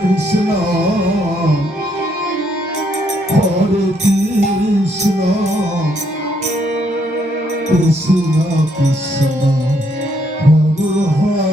কৃষ্ণ হরে কৃষ্ণ কৃষ্ণ কৃষ্ণ হরে হরে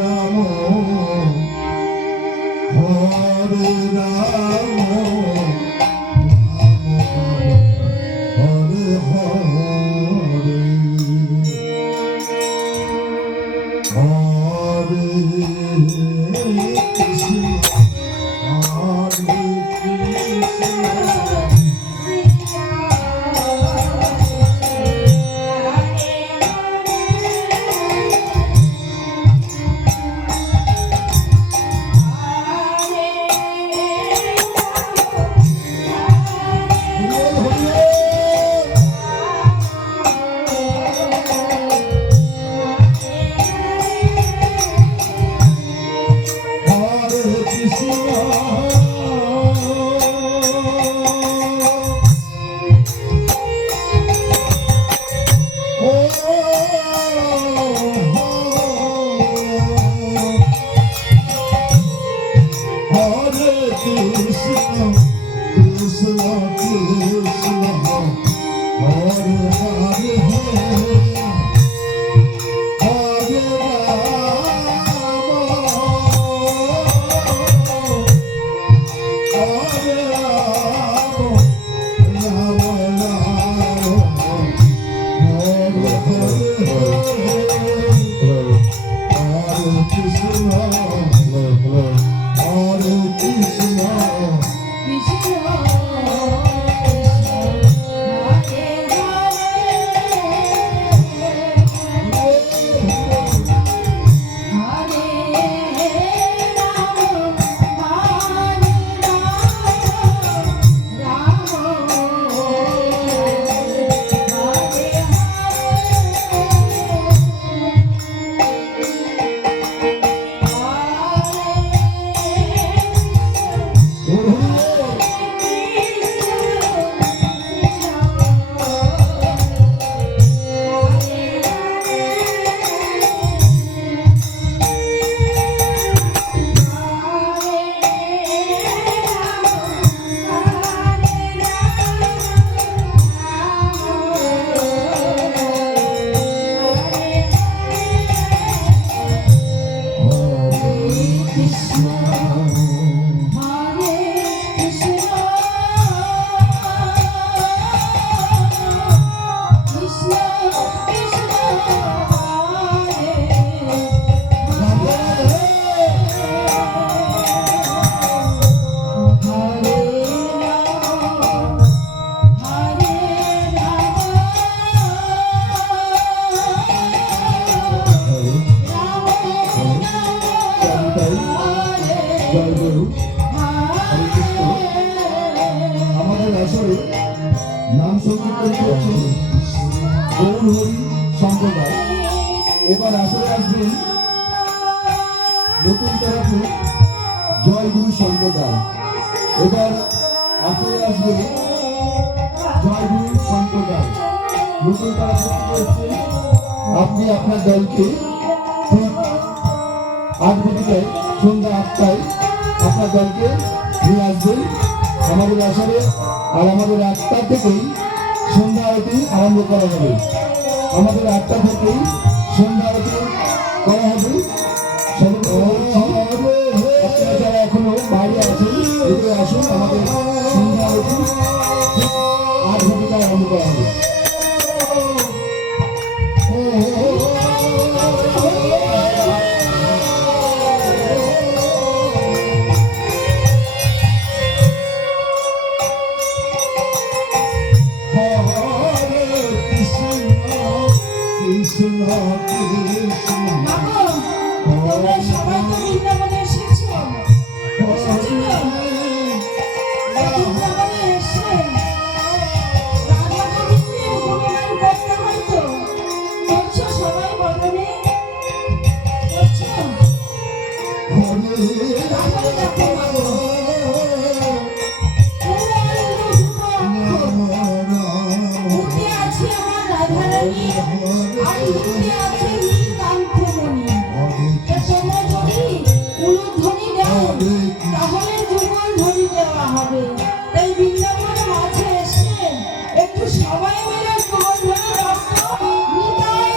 রাম হরে রাম হরে হরে হরে কৃষ্ণ হরে আমাদের আসলে নাম সংকীর্তন করছে গৌরহরি সম্প্রদায়। এবার আসলে আসবেন নতুন তরফে জয়গুরু সম্প্রদায়। এবার আসলে আসবে জয়গুরু সম্প্রদায় নতুন তরফে হচ্ছে আপনি আপনার দলকে ঠিক 8 ঘটিকায় সন্ধ্যা 8টায় আপনার দলকে নিয়ে আসবেন আমাদের আসরে। আর আমাদের 8টা থেকেই সন্ধ্যা আরতি আরম্ভ করা হবে। আমাদের 8টা থেকেই সন্ধ্যা আরতি করা হবে। আপনারা যারা এখনো বাইরে আছেন এদিকে আসুন, আমাদের সন্ধ্যা আরতি 8 ঘটিকায় আরম্ভ করা হবে। ফুল ধরিয়ে দেওয়া হবে। তাই বৃন্দাবনের মাঝে এসে একটু সবাই মিলে ফুল ধরে রক্ত নিতাই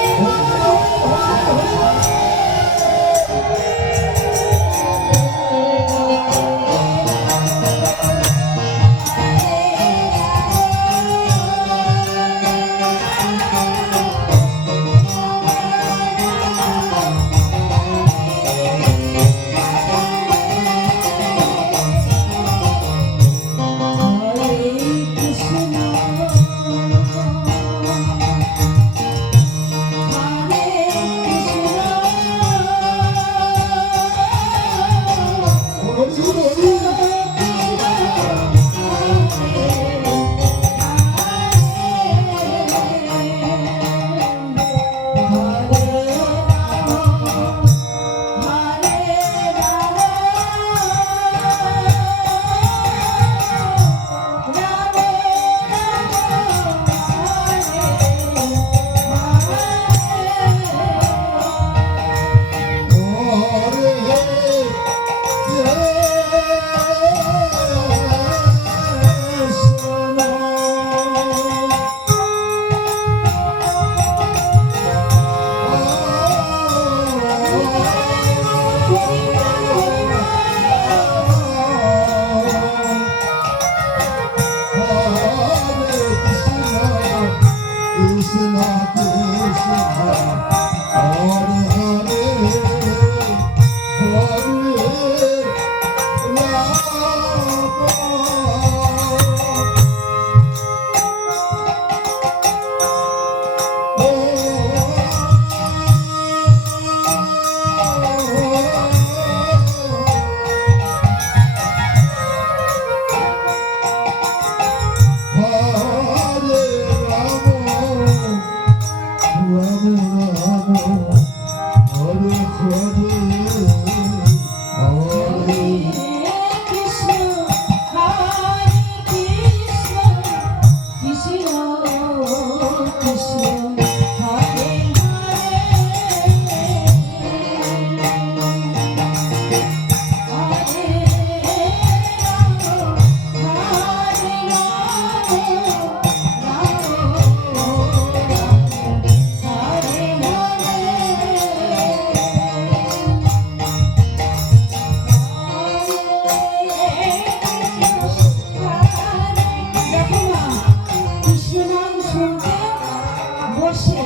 বসে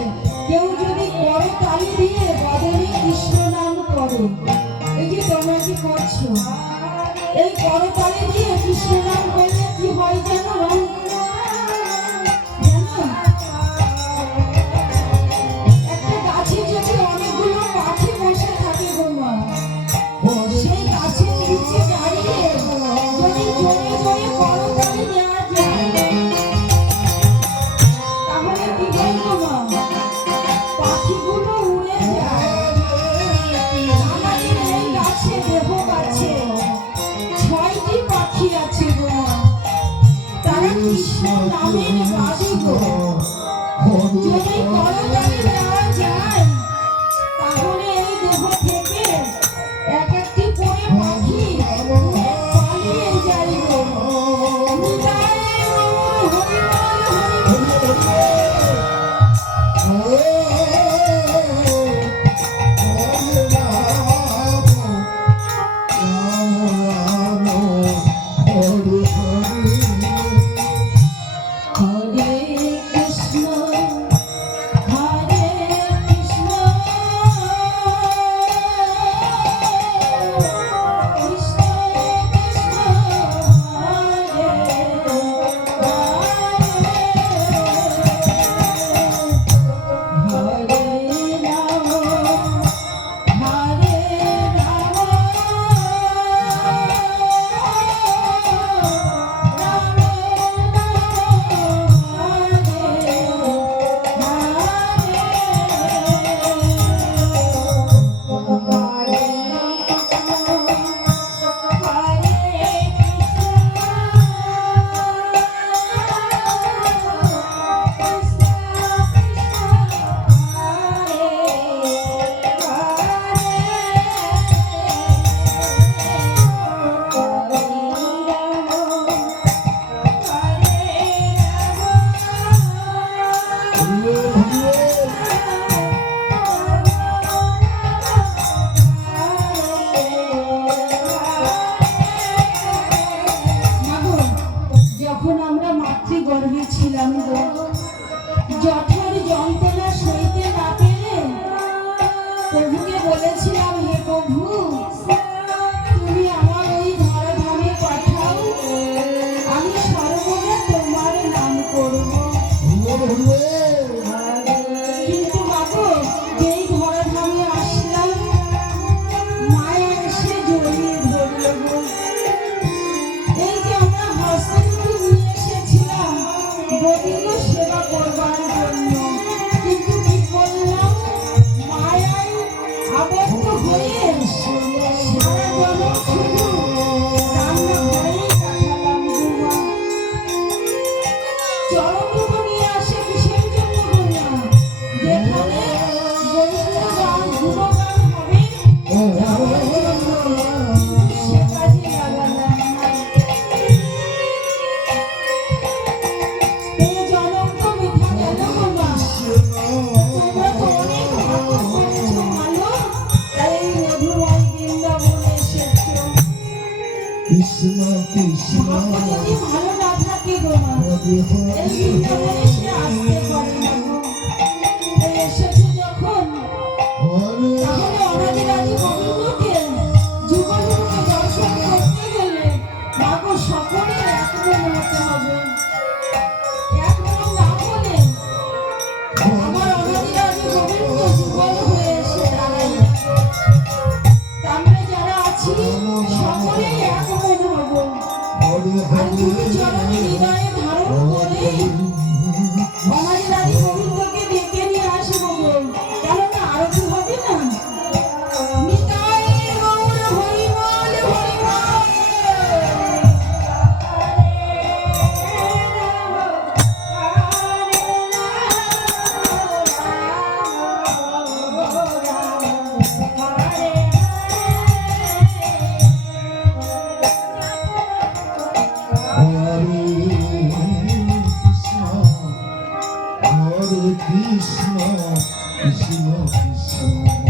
কেউ যদি করতালি দিয়ে বদলে কৃষ্ণ নাম করে, এই যে তোমরা কি করছো, এই করতালি দিয়ে কৃষ্ণ নাম করলে কি হয় জানো? একটা গাছে যদি অনেকগুলো পাখি বসে থাকে গো মা, সেই গাছের নিচে দাঁড়িয়ে যদি জোরে জোরে করতালি দেওয়া যায় তাহলে কি হয় গো মা? পাখিগুলো উড়ে যায়। আমাদের এই গাছে দেহ গাছে 6টি পাখি আছে গো মা, তারা কৃষ্ণ নামের বাদী গো। যদি করতালি দেওয়া যায় তাহলে এই দেহ থেকে এক একটি করে পাখি পালিয়ে যায় গো। নিতাই গৌর হরি বল, হরি বল। হরে কৃষ্ণ হরে গর্ভে ছিলাম গো, জঠর যন্ত্রণা সইতে না পেরে প্রভুকে বলেছিলাম, হে প্রভু তুমি আমার ওই ধরাধামে পাঠাও, আমি সর্বদা তোমার নাম করব। কিন্তু মাগো যেই ধরাধামে আসলাম, মায়া এসে জড়িয়ে ধরল গো। এই যে আমরা হস্তমুখী নিয়ে এসেছিলাম গোবিন্দ সেবা করবার জন্য, কিন্তু কি করলাম, মায়ায় আবদ্ধ হয়ে সারা জনম শুধু রান্নাঘরেই কাটালাম গো মা। চরমটুকু নিয়ে আসে কিসের জন্য বললাম, যেখানে গোবিন্দ গান গুণগান হবে যাওয়ার জন্য সে কাজে লাগালাম। এই জনম তো বৃথা গেল গো মা, তোমরা তো অনেক ভাগ্য করেছো ভালো, তাই এই মধুময় বৃন্দাবনে এসেছো। কৃষ্ণ কৃষ্ণ ভাগ্য যদি ভালো না থাকে গো মা, এই বৃন্দাবনে সে আসতে পারে না গো। এই এসেছো যখন, তাহলে অনাদিরাজি গোবিন্দকে যুগযুগে দর্শন করতে গেলে মাগো সকলে এক মন হতে হবে। এক মন না হলে আমার অনাদিরাজি গোবিন্দ যুগল হয়ে এসে দাঁড়াই। আমরা যারা আছি সকলেই এক মন হব, আর তুমি চরণে হৃদয়ে ধারণ করে অনাদিরাজি গোবিন্দকে ডেকে নিয়ে আসবো গো, কেননা আরতি হবে না। নিতাই গৌর হরিবল হরিবল। Hare Krishna, Krishna Krishna